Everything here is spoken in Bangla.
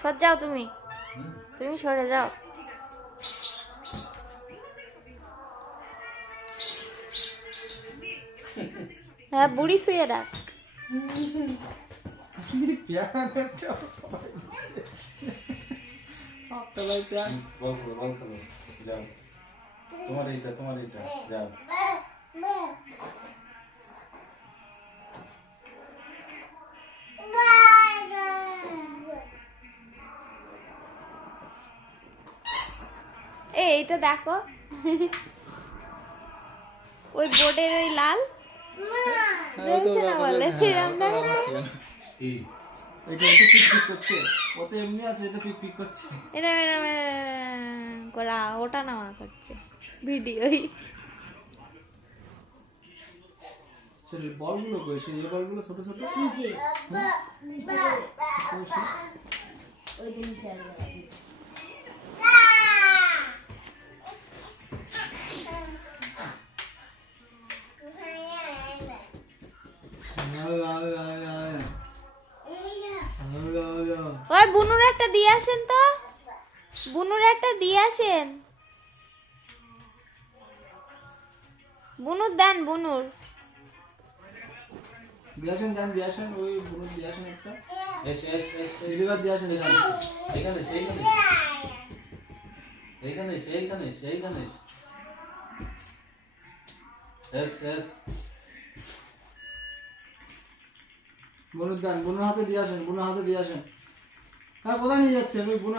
সর যাও তুমি সরে যাও। হ্যাঁ বুড়ি শুয়ে রাখ। তোমার এইটা যাও। এইটা দেখো ওই বোর্ডের ওই লাল জ্বলছে না বলে এরকম দেখো এরকম এরকম করা ওটা নামা করছে ভিডিওই। বলগুলো কই সেই বলগুলো ছোট ছোট নিচে ওই যে নিচে ওই বুনুর একটা দিয়ে আসেন তো, বুনুর একটা দিয়ে আসেন, বুনুর দেন বুনুর। দিয়াছেন জান দিয়াছেন ওই বুনো দিয়াছেন একটা এস এস এস দিদিবার দিয়াছেন জান এইখানে সেইখানে এস এস বুনোর দান বুনোর হাতে দিয়াছেন হ্যাঁ কোথায় নিয়ে যাচ্ছেন ওই বুনো